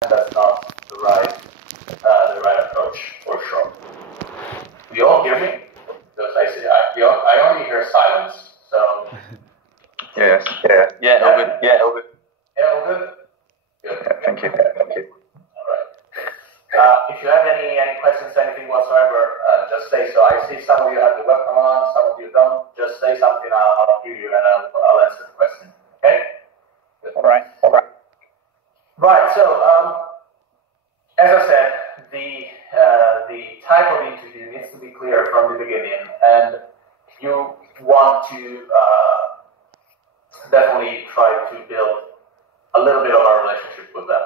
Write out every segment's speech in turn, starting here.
that's not the right approach for sure. Do you all hear me? Because I only hear silence. So. Yes. Yeah. All good. Yeah. All good. Yeah. All good. Good. Yeah, thank you. Thank you. All right. If you have any questions, anything whatsoever, just say so. I see some of you have the webcam on, some of you don't. Just say something. I'll hear you and I'll answer the question. Okay. Good. All right. Right. So, as I said, the type of interview needs to be clear from the beginning, and you want to definitely try to build a little bit of a relationship with them.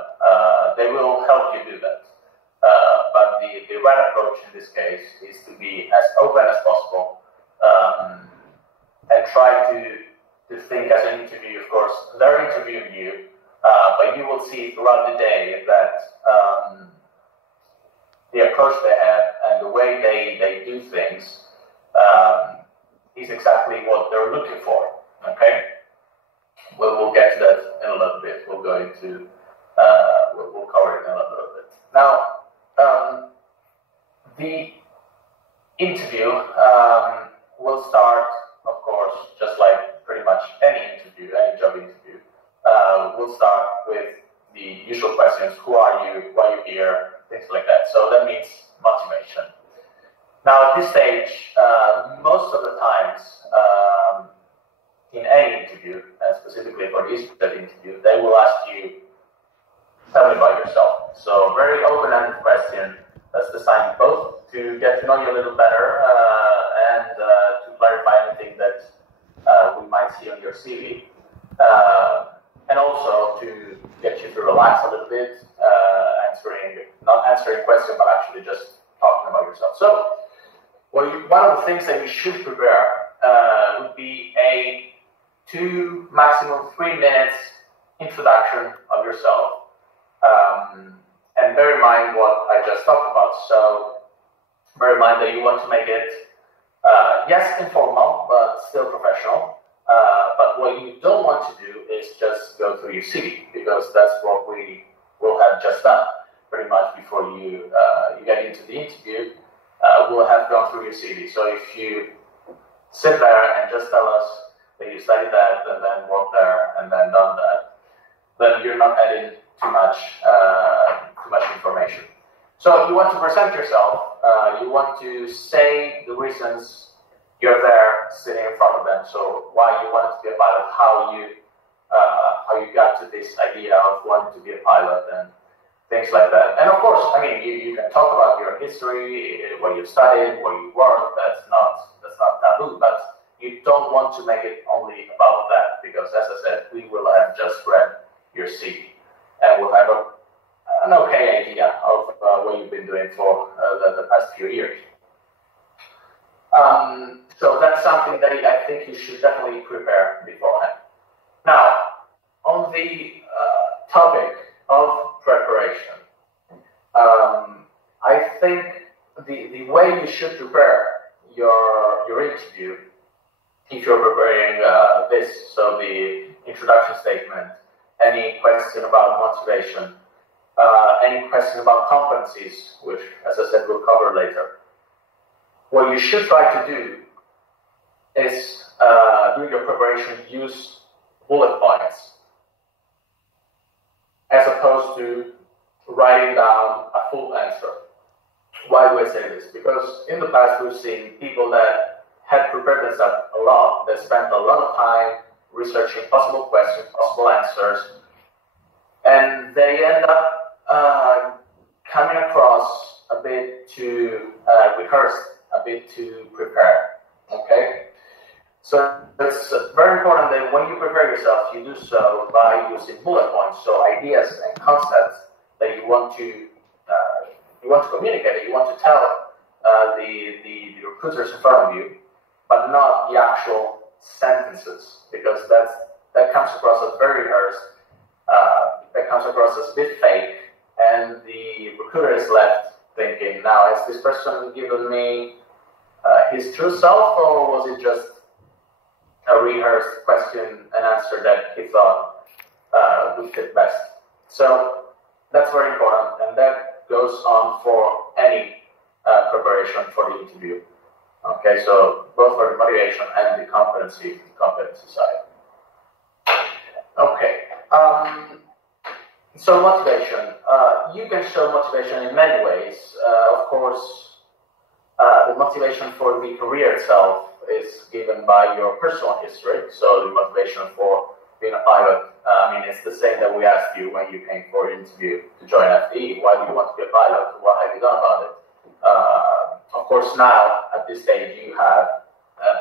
They will help you do that. But the right approach in this case is to be as open as possible and try to think as an interview. Of course, they're interviewing you, but you will see throughout the day that the approach they have and the way they do things is exactly what they're looking for. Okay, we'll get to that in a little bit. We'll go into we'll cover it in a little bit. Now, the interview will start, of course, just like pretty much any interview, any job interview. We'll start with the usual questions: who are you? Why are you here? Things like that. So that means motivation. Now, at this stage, most of the times in any interview, and specifically for this interview, they will ask you, tell me about yourself. So very open-ended question that's designed both to get to know you a little better and to clarify anything that we might see on your CV, and also to get you to relax a little bit, not answering questions, but actually just talking about yourself. So one of the things that you should prepare would be a 2, maximum 3 minutes introduction of yourself. And bear in mind what I just talked about. So bear in mind that you want to make it, yes, informal, but still professional. But what you don't want to do is just go through your CV, because that's what we will have just done pretty much before you get into the interview. We'll have gone through your CV. So if you sit there and just tell us that you studied that and then worked there and then done that, then you're not adding too much information. So you want to present yourself. You want to say the reasons you're there, sitting in front of them. So why you wanted to be a pilot, how you got to this idea of wanting to be a pilot and things like that. And of course, I mean, you can talk about your history, what you studied, where you worked. That's not taboo, but you don't want to make it only about that, because as I said, we will have just read your CV and we'll have an okay idea of what you've been doing for the past few years. So that's something that I think you should definitely prepare beforehand. Now, on the topic of preparation, I think the way you should prepare your interview, if you're preparing this, so the introduction statement, any question about motivation, any question about competencies, which, as I said, we'll cover later. What you should try to do is, during your preparation, use bullet points, as opposed to writing down a full answer. Why do I say this? Because in the past, we've seen people that had prepared themselves a lot, that spent a lot of time researching possible questions, possible answers, and they end up coming across a bit too rehearsed, a bit too prepared. Okay? So it's very important that when you prepare yourself, you do so by using bullet points, so ideas and concepts that you want to communicate, that you want to tell the recruiters in front of you, but not the actual sentences, because that comes across as very rehearsed, that comes across as a bit fake, and the recruiter is left thinking, now, has this person given me his true self, or was it just a rehearsed question and answer that he thought would fit best? So That's very important, and that goes on for any preparation for the interview. Okay, so both for the motivation and the competency side. Okay, so motivation. You can show motivation in many ways. Of course, the motivation for the career itself is given by your personal history. So the motivation for being a pilot, it's the same that we asked you when you came for an interview to join FE. Why do you want to be a pilot? What have you done about it? Of course, now at this stage you have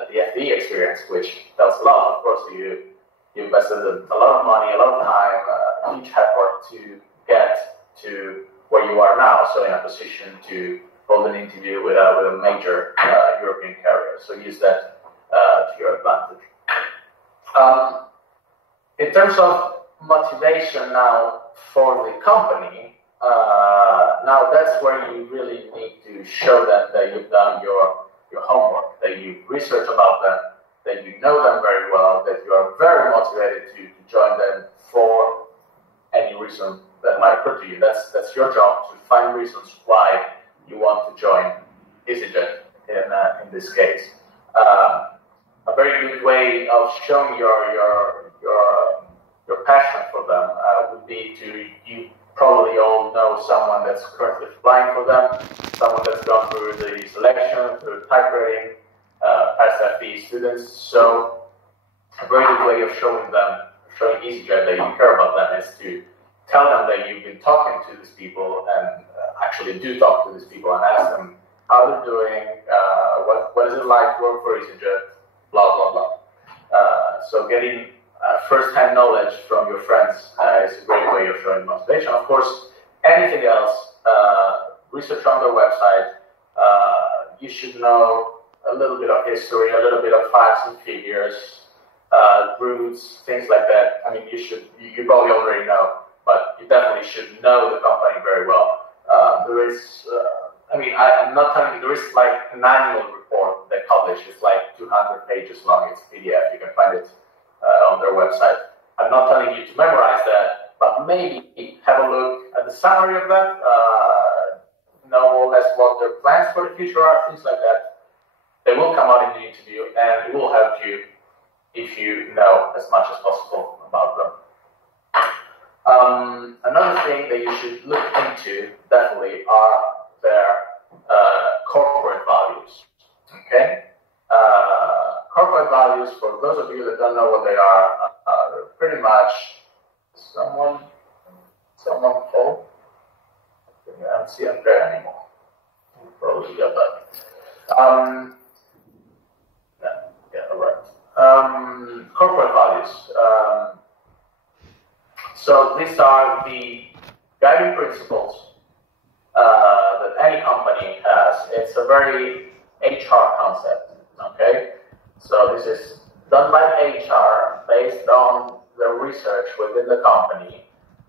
the FE experience, which tells a lot. Of course, you invested a lot of money, a lot of time, a huge effort to get to where you are now. So in a position to hold an interview with a major European carrier. So use that to your advantage. In terms of motivation now for the company, now that's where you really need to show them that you've done your homework, that you've researched about them, that you know them very well, that you are very motivated to join them for any reason that might occur to you. That's your job, to find reasons why you want to join EasyJet in this case. A very good way of showing your passion for them would be you probably all know someone that's currently flying for them, someone that's gone through the selection, through type rating, past FE students. So a very good way of showing EasyJet that you care about them is to tell them that you've been talking to these people and actually do talk to these people and ask them how they're doing, what is it like to work for EasyJet, blah, blah, blah. So getting first-hand knowledge from your friends is a great way of showing motivation. Of course, anything else, research on their website, you should know a little bit of history, a little bit of facts and figures, routes, things like that. You probably already know, but you definitely should know the company very well. There is, I'm not telling you, there is like an annual report they publish. It's like 200 pages long. It's PDF. You can find it on their website. I'm not telling you to memorize that, but maybe have a look at the summary of that, know more or less what their plans for the future are, things like that. They will come out in the interview, and it will help you if you know as much as possible about them. Another thing that you should look into, definitely, are their corporate values. Okay? Corporate values, for those of you that don't know what they are pretty much someone called. I don't see Andrea anymore. You probably got that. Yeah, all right. Corporate values. So these are the guiding principles that any company has. It's a very HR concept. Okay. So this is done by HR based on the research within the company,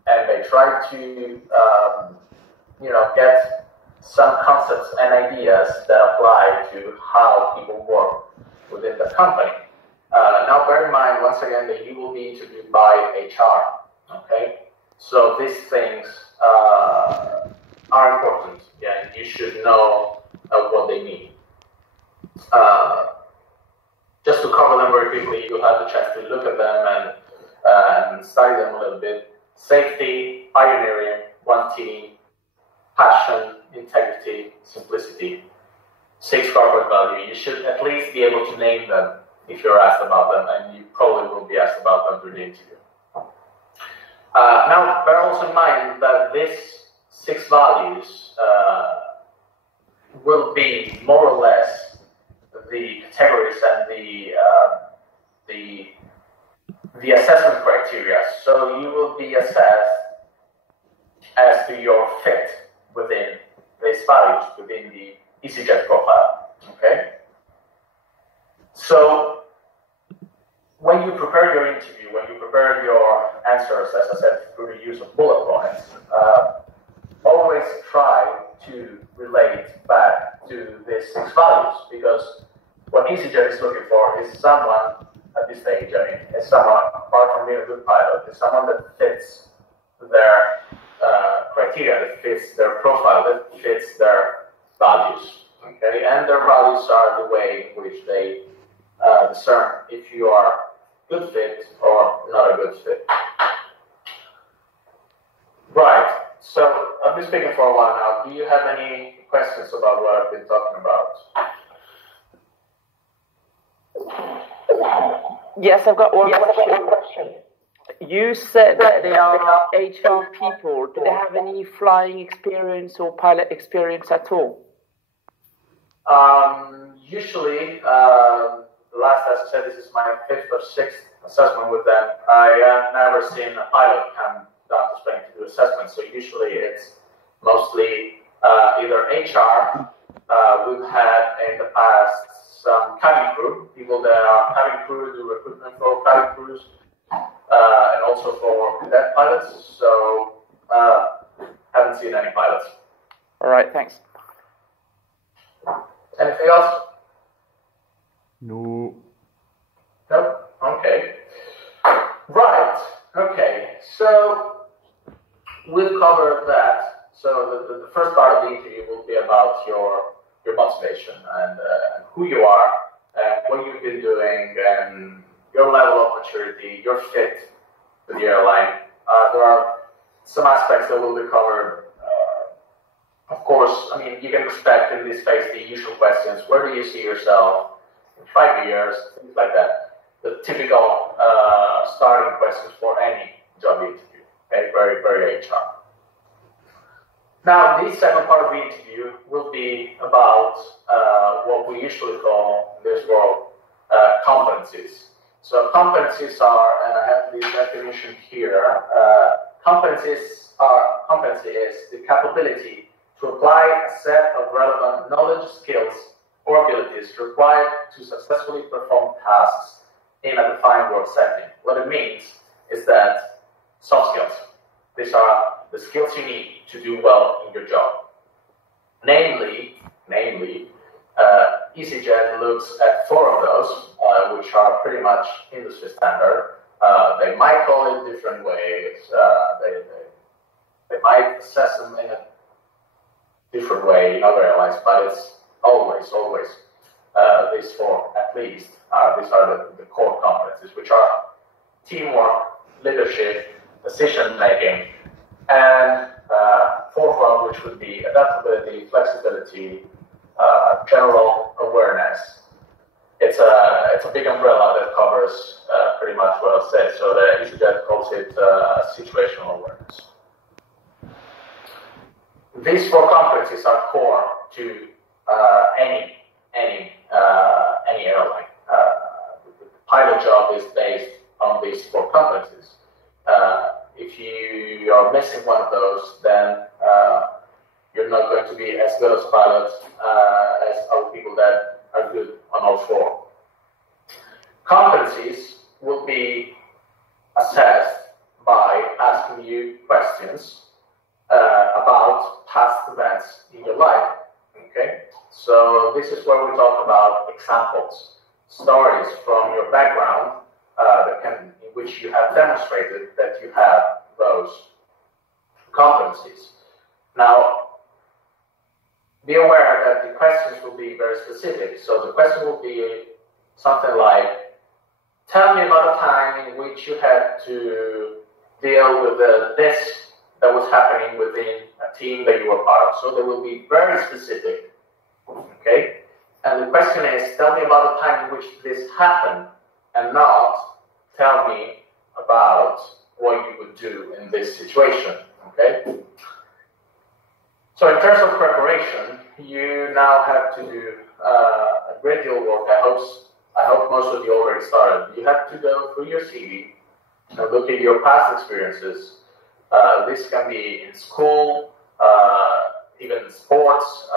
and they try to, get some concepts and ideas that apply to how people work within the company. Now, bear in mind once again that you will be interviewed by HR. Okay, so these things are important. Yeah, you should know what they mean. Just to cover them very quickly, you'll have the chance to look at them and study them a little bit. Safety, pioneering, one team, passion, integrity, simplicity. 6 corporate value. You should at least be able to name them if you're asked about them, and you probably will be asked about them during the interview. Now, bear also in mind that these 6 values will be more or less the categories and the assessment criteria. So you will be assessed as to your fit within these values, within the EasyJet profile. Okay. So when you prepare your interview, when you prepare your answers, as I said, through the use of bullet points, always try to relate back to these 6 values, because what EasyJet is looking for is someone at this stage, is someone, apart from being a good pilot, is someone that fits their criteria, that fits their profile, that fits their values. Okay, and their values are the way in which they discern if you are good fit or not a good fit. Right. So I've been speaking for a while now. Do you have any questions about what I've been talking about? Yes, I've got one question. You said that they are HR people. Do they have any flying experience or pilot experience at all? Usually, the last, as I said, this is my 5th or 6th assessment with them. I have never seen a pilot come down to Spain to do assessments. So usually it's mostly either HR. We've had in the past some cabin crew, people that are cabin crew, do recruitment for cabin crews, and also for cadet pilots. So haven't seen any pilots. All right, thanks. Anything else? No. No? Okay. Right. Okay. So we've covered that. So the first part of the interview will be about your motivation and who you are, and what you've been doing, and your level of maturity, your fit with the airline. There are some aspects that will be covered. Of course, I mean, you can expect in this phase the usual questions. Where do you see yourself in 5 years? Things like that. The typical starting questions for any job interview. Okay, very, very HR. Now, the second part of the interview will be about what we usually call in this world competencies. So competencies are, and I have this definition here, competency is the capability to apply a set of relevant knowledge, skills, or abilities required to successfully perform tasks in a defined work setting. What it means is that soft skills, these are the skills you need to do well in your job. Namely, EasyJet looks at 4 of those, which are pretty much industry standard. They might call it different ways. They might assess them in a different way in other airlines, but it's always these 4 at least. These are the core competencies, which are teamwork, leadership, decision making, and 4th one, which would be adaptability, flexibility, general awareness. It's a big umbrella that covers pretty much what I'll say. So the EasyJet calls it situational awareness. These 4 competencies are core to any airline. The pilot job is based on these 4 competencies. If you are missing one of those, then you're not going to be as good as pilots as other people that are good on all 4. Competencies will be assessed by asking you questions about past events in your life. Okay, so this is where we talk about examples, stories from your background in which you have demonstrated that you have those competencies. Now, be aware that the questions will be very specific. So the question will be something like, tell me about a time in which you had to deal with this that was happening within a team that you were part of. So they will be very specific, okay? And the question is, tell me about a time in which this happened, and not tell me about what you would do in this situation, okay? So in terms of preparation, you now have to do a great deal of work. I hope most of you already started. You have to go through your CV and look at your past experiences. This can be in school, even sports,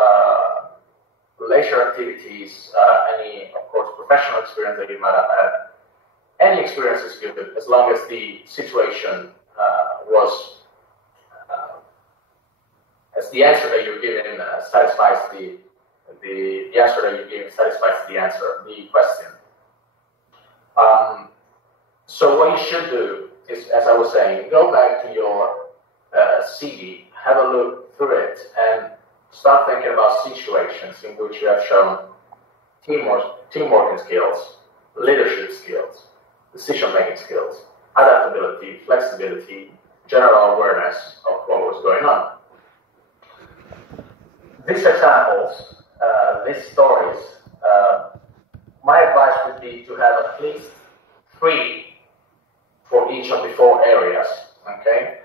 leisure activities, any, of course, professional experience that you might have had. Any experience is good, as long as the situation was, as the answer that you're given satisfies the answer that you're given satisfies the answer, the question. So what you should do is, as I was saying, go back to your CV, have a look through it and start thinking about situations in which you have shown teamworking skills, leadership skills, decision-making skills, adaptability, flexibility, general awareness of what was going on. These examples, these stories, my advice would be to have at least 3 for each of the 4 areas, okay?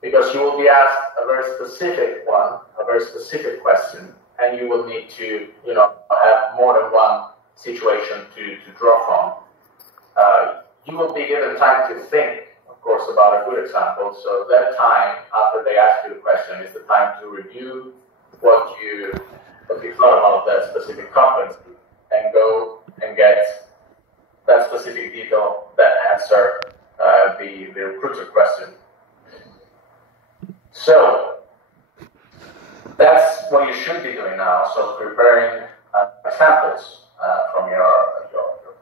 Because you will be asked a very specific one, a very specific question, and you will need to, have more than one situation to draw from. You will be given time to think, of course, about a good example. So that time after they ask you the question is the time to review what you thought about that specific competency and go and get that specific detail, that answer the recruiter question. So that's what you should be doing now. So preparing examples from your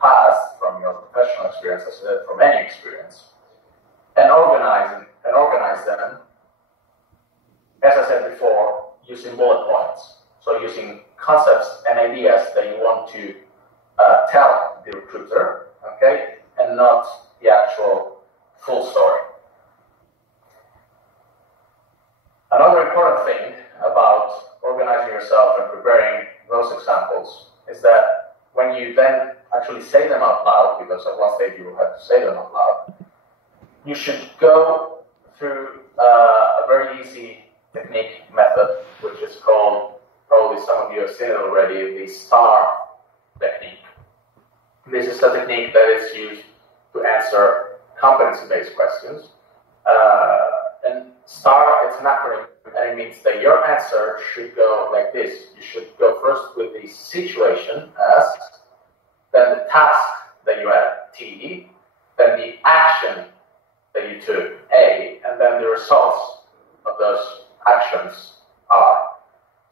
past, from your professional experience, as I said, from any experience, and organize them, as I said before, using bullet points. So using concepts and ideas that you want to tell the recruiter, okay, and not the actual full story. Another important thing about organizing yourself and preparing those examples is that when you then actually say them out loud, because at one stage you will have to say them out loud, you should go through a very easy technique method, which is called, probably some of you have seen it already, the STAR technique. This is a technique that is used to answer competency-based questions. And STAR, it's an acronym, and it means that your answer should go like this. You should go first with the situation, S, then the task that you had, T, then the action that you took, A, and then the results of those actions, R.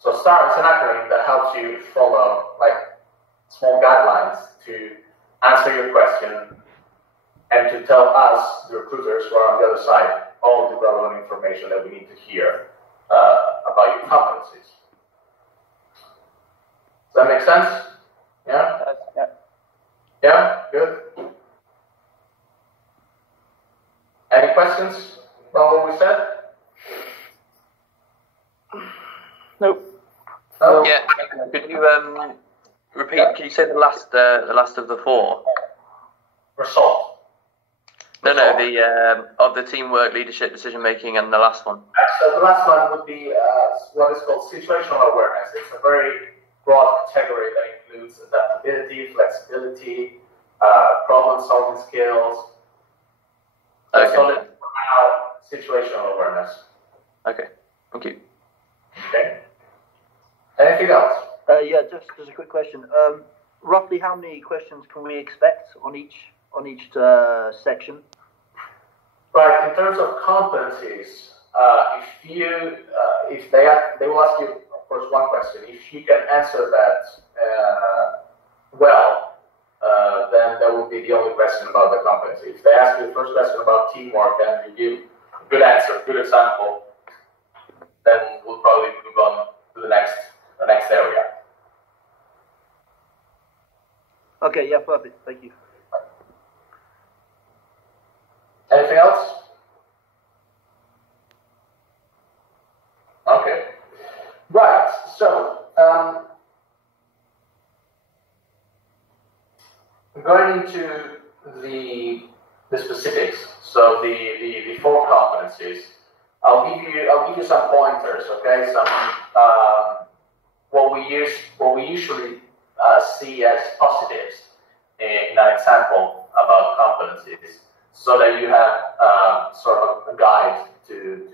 So STAR is an acronym that helps you follow like small guidelines to answer your question and to tell us, the recruiters who are on the other side, all the relevant information that we need to hear about your competencies. Does that make sense? Yeah? Yeah. Yeah? Good. Any questions about what we said? Nope. No? Yeah. Could you repeat? Could you say the last of the 4? Result. No, the of the teamwork, leadership, decision making, and the last one. So the last one would be what is called situational awareness. It's a very broad category that includes adaptability, flexibility, problem-solving skills. Okay. So let's now situational awareness. Okay. Thank you. Okay. Anything else? Yeah, just a quick question. Roughly, how many questions can we expect on each section? Right. In terms of competencies, if they will ask you, of course, one question. If you can answer that well, then that will be the only question about the competency. If they ask you the first question about teamwork and you give a good answer, good example, then we'll probably move on to the next area. Okay, yeah, perfect. Thank you. Anything else? Okay. Right. So, going into the specifics. So the 4 competencies. I'll give you some pointers. Okay. Some what we usually see as positives in an example about competencies, so that you have sort of a guide to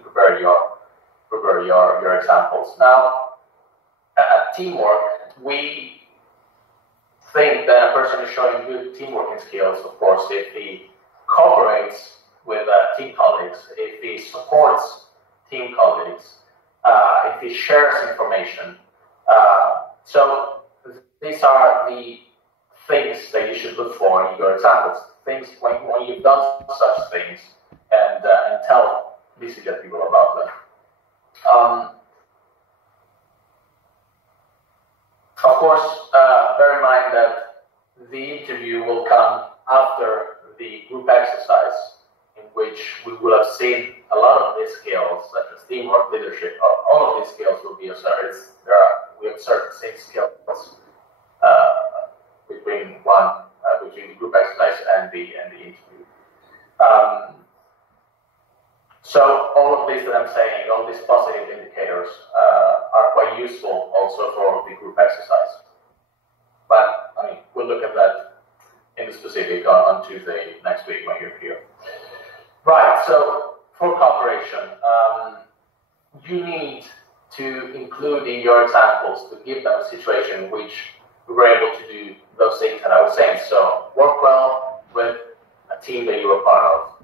prepare your examples. Now, at teamwork, we think that a person is showing good teamworking skills, of course, if he cooperates with team colleagues, if he supports team colleagues, if he shares information. So these are the things that you should look for in your examples. Things when you've done such things and tell EasyJet people about them. Of course, bear in mind that the interview will come after the group exercise, in which we will have seen a lot of these skills, such as teamwork, leadership. All of these skills will be observed. We observe the same skills between the group exercise and the interview. So all of these that I'm saying, all these positive indicators are quite useful also for the group exercise. But I mean, we'll look at that in the specific on Tuesday next week when you're here. Right, so for cooperation, you need to include in your examples to give them a situation in which we were able to do those things that I was saying. So work well with a team that you were part of.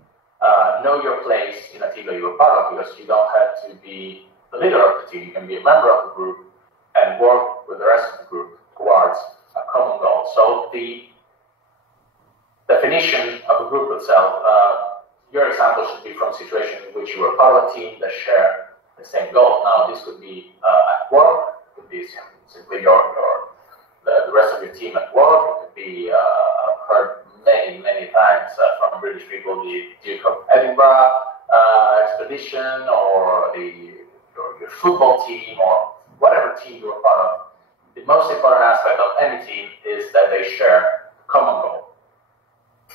Know your place in a team that you were part of, because you don't have to be the leader of the team. You can be a member of the group and work with the rest of the group towards a common goal. So the definition of a group itself, your example should be from a situation in which you were part of a team that share the same goal. Now, this could be at work, it could be simply the rest of your team at work, it could be heard many times from British people, the Duke of Edinburgh expedition, or your football team, or whatever team you are part of. The most important aspect of any team is that they share a common goal.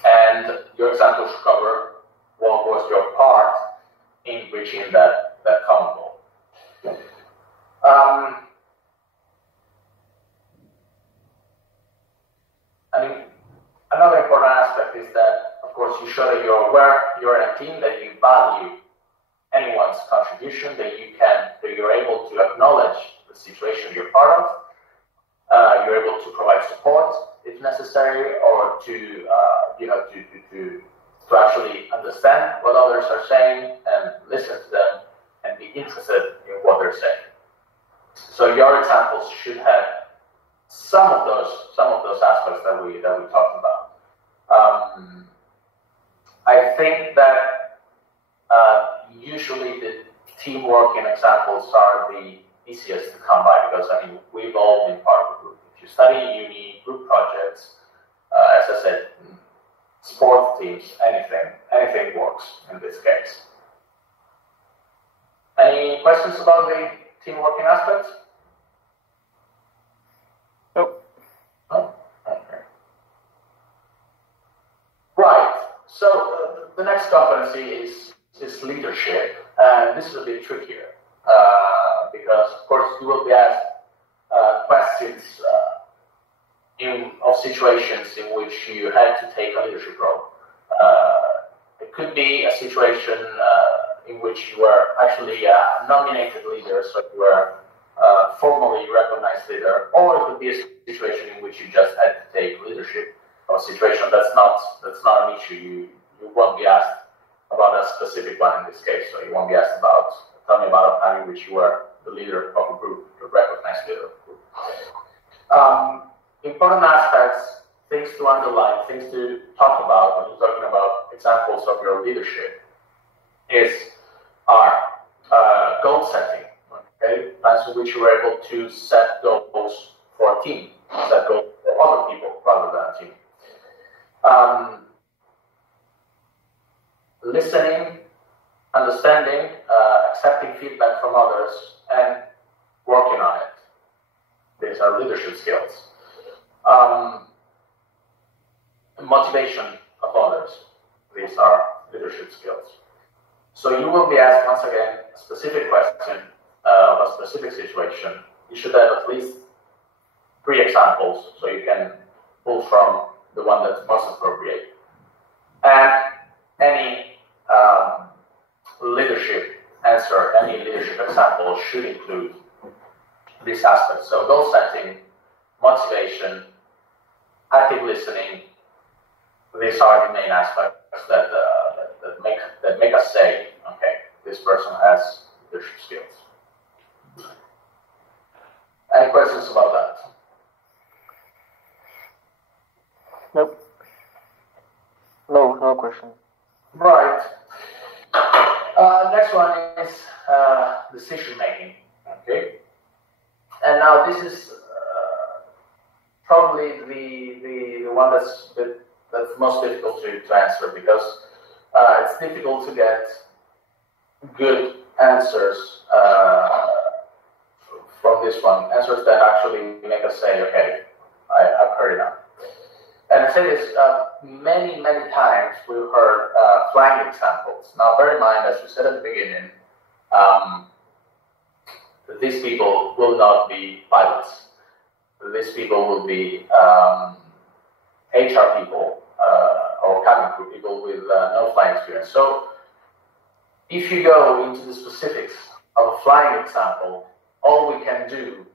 And your example should cover what was your part in reaching that common goal. I mean, another important aspect is that, of course, you show that you're aware, you're in a team, that you value anyone's contribution, that you're able to acknowledge the situation you're part of. You're able to provide support if necessary, or to actually understand what others are saying and listen to them and be interested in what they're saying. So your examples should have some of those aspects that we talked about. I think that usually the teamwork in examples are the easiest to come by, because I mean, we've all been part of a group. If you study uni, group projects, as I said, sport teams, anything works in this case. Any questions about the teamworking aspects? Nope. Oh, okay. Right. So the next competency is leadership, and this is a bit trickier because, of course, you will be asked questions of situations in which you had to take a leadership role. It could be a situation in which you were actually a nominated leader, so you were formally recognized leader, or it could be a situation in which you just had to take leadership of a situation. That's not an issue. You won't be asked about a specific one in this case, so you won't be asked about, tell me about a time in which you were the leader of a group, the recognized leader of a group. Important aspects, things to underline, things to talk about when you're talking about examples of your leadership are goal setting. Okay, times in which you were able to set goals for a team, set goals for other people rather than a team. Listening, understanding, accepting feedback from others, and working on it. These are leadership skills. Motivation of others. These are leadership skills. So you will be asked once again a specific question of a specific situation. You should have at least 3 examples so you can pull from the one that's most appropriate. And any leadership answer, any leadership example should include these aspects. So goal setting, motivation, active listening. These are the main aspects that make us say, okay, this person has leadership skills. Any questions about that? Nope. No question. Right. Next one. decision making. Okay, and now this is probably the one that's most difficult to answer, because it's difficult to get good answers from this one, answers that actually make us say, okay, I've heard enough. And I say this, many times we've heard flying examples. Now bear in mind, as we said at the beginning, these people will not be pilots. These people will be HR people or cabin crew people with no flying experience. So if you go into the specifics of a flying example, all we can do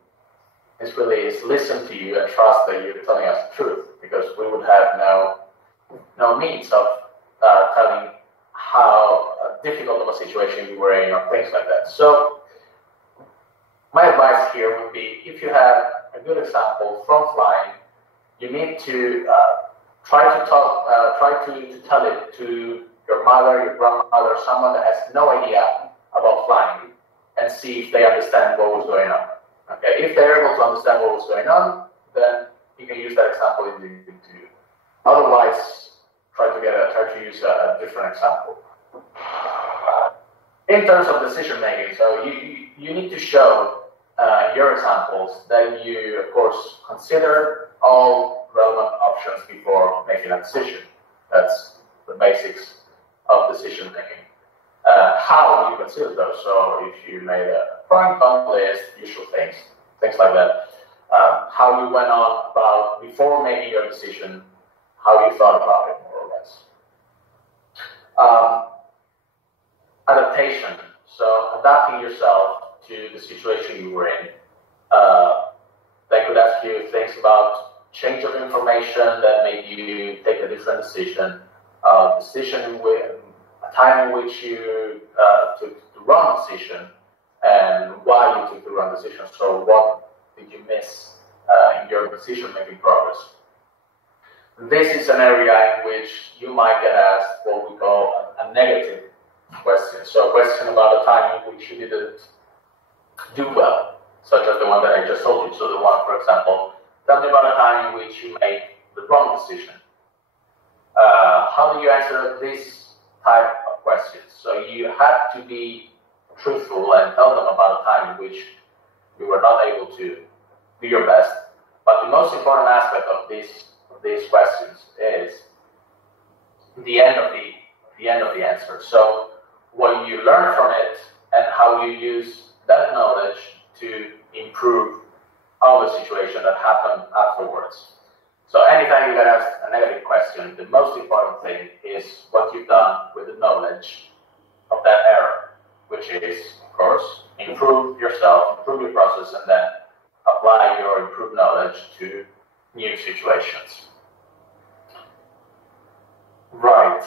is listen to you and trust that you're telling us the truth, because we would have no means of telling how difficult of a situation you were in or things like that. So my advice here would be, if you have a good example from flying, you need to try to tell it to your mother, your grandmother, someone that has no idea about flying, and see if they understand what was going on. Okay, if they're able to understand what was going on, then you can use that example in the interview. Otherwise, try to use a different example. In terms of decision making, so you need to show your examples that you, of course, consider all relevant options before making a decision. That's the basics of decision making. How you consider those? So if you made a pro and con list, usual things like that. How you went on about before making your decision, how you thought about it, more or less. Adaptation. So adapting yourself to the situation you were in. They could ask you things about change of information that made you take a different decision, a time in which you took the wrong decision, and why you took the wrong decision. So what did you miss in your decision-making process? This is an area in which you might get asked what we call a negative question. So a question about a time in which you didn't do well, such as the one that I just told you. So the one, for example, tell me about a time in which you made the wrong decision. How do you answer this type of questions? So you have to be truthful and tell them about a time in which you were not able to do your best. But the most important aspect of these questions is the end of the answer. So what you learn from it and how you use that knowledge to improve on the situation that happened afterwards. So anytime you get asked a negative question, the most important thing is what you've done with the knowledge of that error, which is, of course, improve yourself, improve your process, and then apply your improved knowledge to new situations. Right.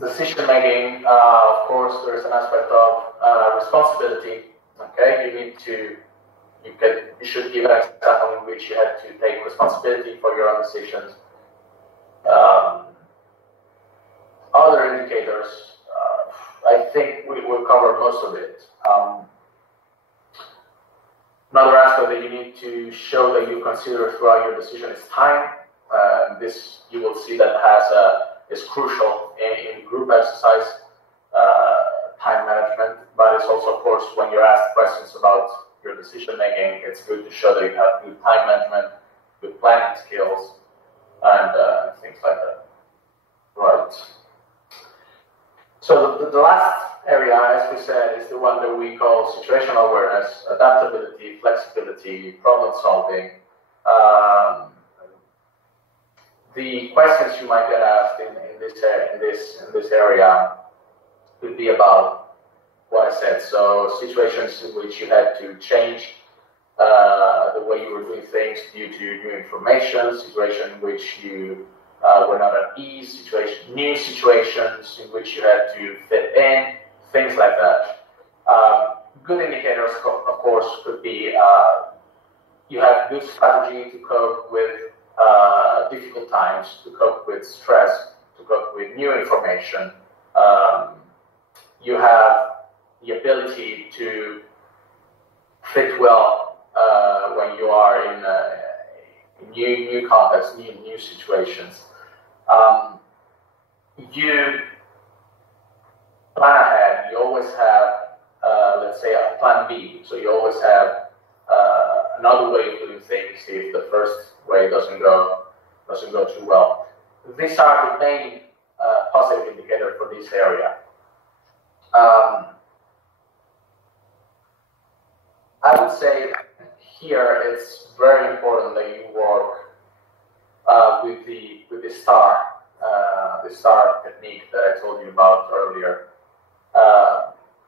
Decision making, of course, there is an aspect of responsibility. Okay, you should give an example in which you had to take responsibility for your own decisions. Other indicators, I think we'll cover most of it. Another aspect that you need to show that you consider throughout your decision is time. This you will see that is crucial in group exercise, time management, but it's also, of course, when you're asked questions about your decision making, it's good to show that you have good time management, good planning skills, and things like that. Right. So the last area, as we said, is the one that we call situational awareness, adaptability, flexibility, problem solving. The questions you might get asked in this area could be about what I said. So situations in which you had to change the way you were doing things due to new information, situation in which you were not at ease, new situations in which you had to fit in, things like that. Good indicators, of course, could be you have good strategy to cope with difficult times, to cope with stress, cope with new information. You have the ability to fit well when you are in new contexts, new situations. You plan ahead. You always have, let's say, a plan B. So you always have another way of doing things if the first way doesn't go too well. These are the main positive indicators for this area. I would say here it's very important that you work with the STAR technique that I told you about earlier,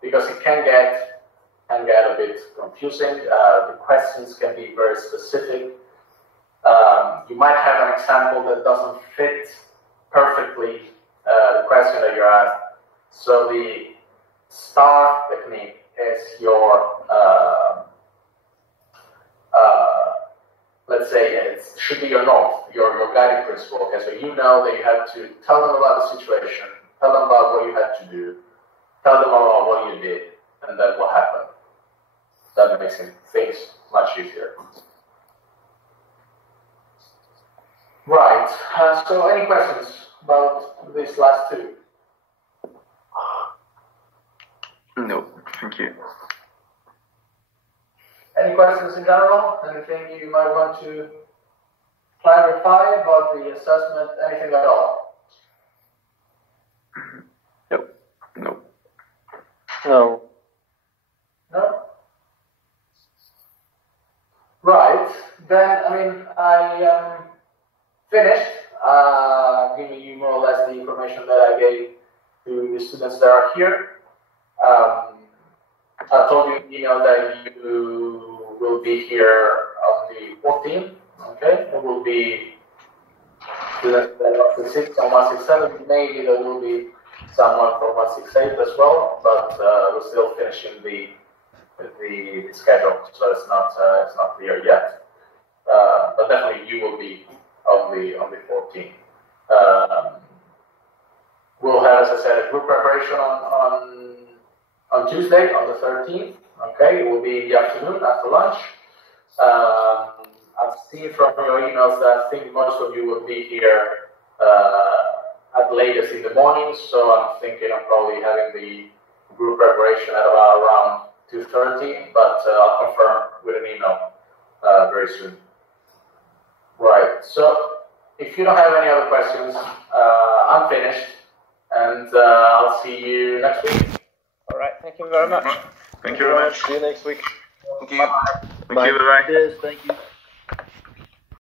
because it can get a bit confusing. The questions can be very specific. You might have an example that doesn't fit perfectly the question that you're asked. So the STAR technique is your let's say it should be your north, your guiding principle. Okay, so you know that you have to tell them about the situation, tell them about what you had to do, tell them about what you did, and then what happened. That makes things much easier. Right. So, any questions about these last two? No, thank you. Any questions in general? Anything you might want to clarify about the assessment? Anything at all? No. No. No. No? Right. Then, I am finished giving you more or less the information that I gave to the students that are here. I told you in the email that you will be here on the 14th, okay? There will be students that are 166 and 167. Maybe there will be someone from 168 as well, but we're still finishing the schedule, so it's not clear yet. But definitely you will be on the 14th. We'll have, as I said, a group preparation on Tuesday, on the 13th. Okay, it will be in the afternoon after lunch. I've seen from your emails that I think most of you will be here at latest in the morning, so I'm thinking of probably having the group preparation at about around 2:30, but I'll confirm with an email very soon. Right, so if you don't have any other questions, I'm finished, and I'll see you next week. All right, thank you very much. Thank you very much. See you next week. Thank you. Bye. Thank you. Bye-bye. Cheers. Thank you.